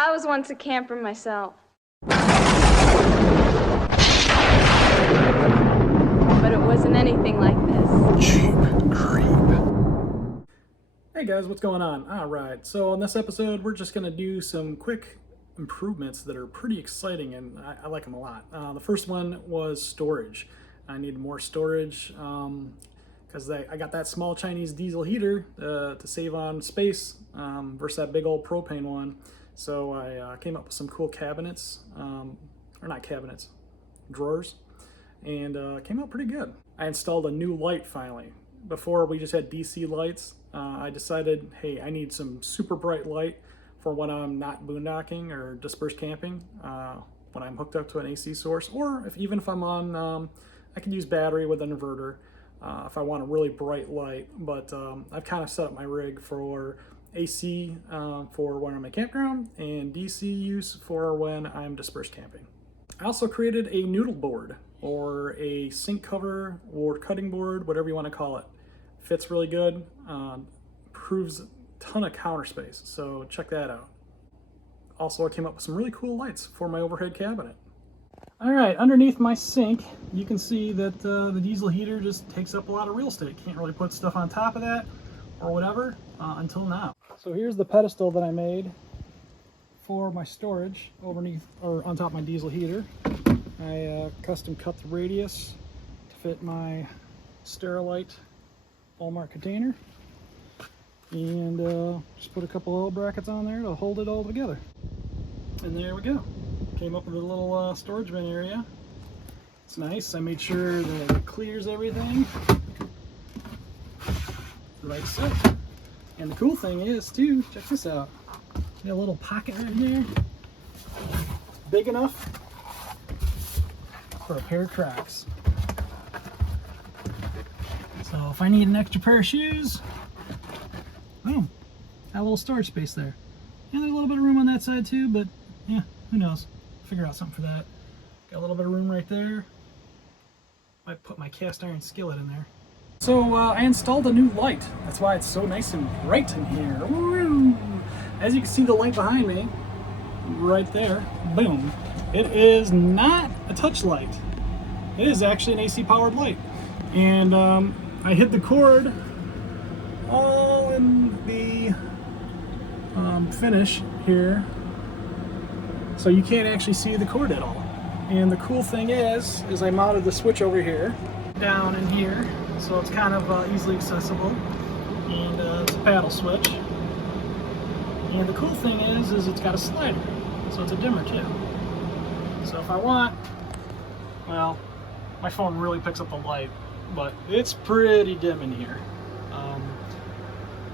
I was once a camper myself. But it wasn't anything like this. Cheap creep. Hey guys, what's going on? Alright, so on this episode we're just going to do some quick improvements that are pretty exciting, and I like them a lot. The first one was storage. I needed more storage because I got that small Chinese diesel heater to save on space versus that big old propane one. So I came up with some cool cabinets, or not cabinets, drawers, and came out pretty good. I installed a new light finally. Before we just had DC lights. I decided, hey, I need some super bright light for when I'm not boondocking or dispersed camping, when I'm hooked up to an AC source, or even if I'm on, I can use battery with an inverter if I want a really bright light. But I've kind of set up my rig for AC for when I'm at campground and DC use for when I'm dispersed camping. I also created a noodle board, or a sink cover or cutting board, whatever you want to call it. Fits really good, proves a ton of counter space, so check that out. Also, I came up with some really cool lights for my overhead cabinet. Alright, underneath my sink, you can see that the diesel heater just takes up a lot of real estate. Can't really put stuff on top of that or whatever until now. So here's the pedestal that I made for my storage underneath, or on top of my diesel heater. I custom cut the radius to fit my Sterilite Walmart container, and just put a couple L brackets on there to hold it all together. And there we go. Came up with a little storage bin area. It's nice. I made sure that it clears everything like so. And the cool thing is too, check this out. Got a little pocket right here, big enough for a pair of Crocs. So if I need an extra pair of shoes, boom, have a little storage space there. And there's a little bit of room on that side too, but yeah, who knows? Figure out something for that. Got a little bit of room right there. Might put my cast iron skillet in there. So I installed a new light. That's why it's so nice and bright in here. Woo! As you can see, the light behind me, right there, boom. It is not a touch light. It is actually an AC powered light. And I hid the cord all in the finish here, so you can't actually see the cord at all. And the cool thing is I mounted the switch over here, down in here, so it's kind of easily accessible. And it's a paddle switch. And the cool thing is it's got a slider, so it's a dimmer too. So if I want, well, my phone really picks up the light, but it's pretty dim in here.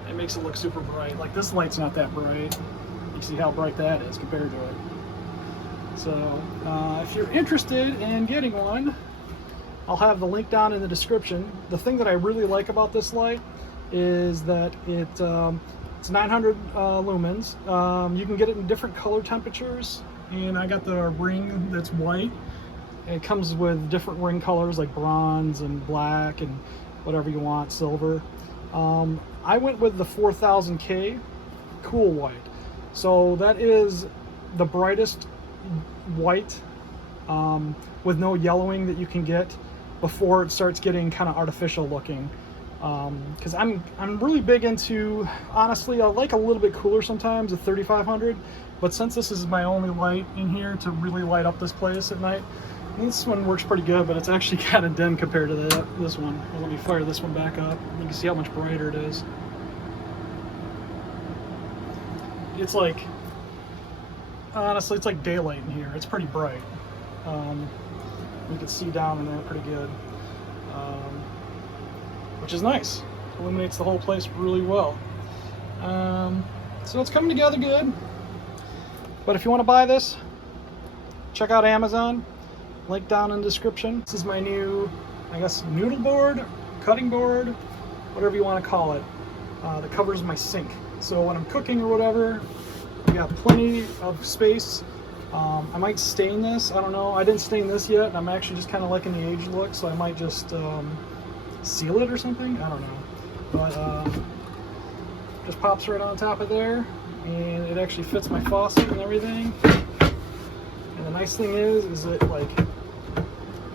It makes it look super bright. Like this light's not that bright. You see how bright that is compared to it. So if you're interested in getting one, I'll have the link down in the description. The thing that I really like about this light is that it's 900 lumens. You can get it in different color temperatures, and I got the ring that's white. It comes with different ring colors like bronze and black and whatever you want, silver. I went with the 4000K cool white. So that is the brightest white with no yellowing that you can get before it starts getting kind of artificial looking. Because I'm really big into, honestly, I like a little bit cooler sometimes, a 3500, but since this is my only light in here to really light up this place at night, this one works pretty good, but it's actually kind of dim compared to this one. Well, let me fire this one back up. You can see how much brighter it is. It's like, honestly, it's like daylight in here. It's pretty bright. You can see down in there pretty good, which is nice. Illuminates the whole place really well. So it's coming together good. But if you want to buy this, check out Amazon. Link down in the description. This is my new, I guess, noodle board, cutting board, whatever you want to call it, that covers my sink. So when I'm cooking or whatever, I got plenty of space. I might stain this, I don't know. I didn't stain this yet, and I'm actually just kind of liking the aged look, so I might just seal it or something, I don't know. But just pops right on top of there, and it actually fits my faucet and everything. And the nice thing is it like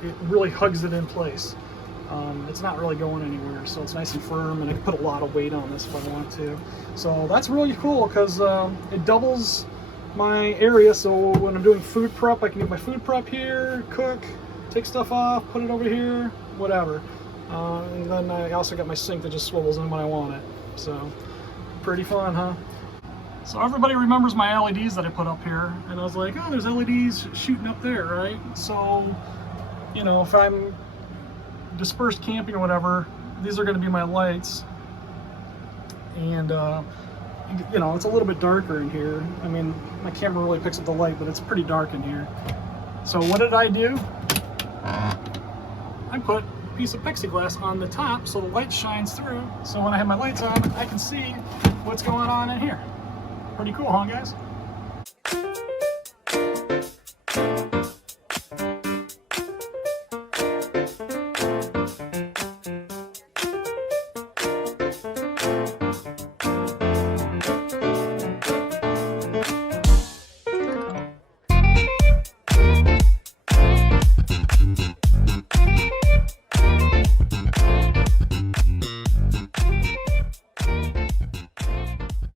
it really hugs it in place. It's not really going anywhere, so it's nice and firm, and I can put a lot of weight on this if I want to. So that's really cool because it doubles my area. So when I'm doing food prep, I can do my food prep here, cook, take stuff off, put it over here, whatever. And then I also got my sink that just swivels in when I want it. So pretty fun, huh? So everybody remembers my LEDs that I put up here, and I was like, oh, there's LEDs shooting up there, right? So, you know, if I'm dispersed camping or whatever, these are going to be my lights. And you know, it's a little bit darker in here. I mean, my camera really picks up the light, but it's pretty dark in here. So what did I do? I put a piece of plexiglass on the top so the light shines through, so when I have my lights on, I can see what's going on in here. Pretty cool, huh, guys?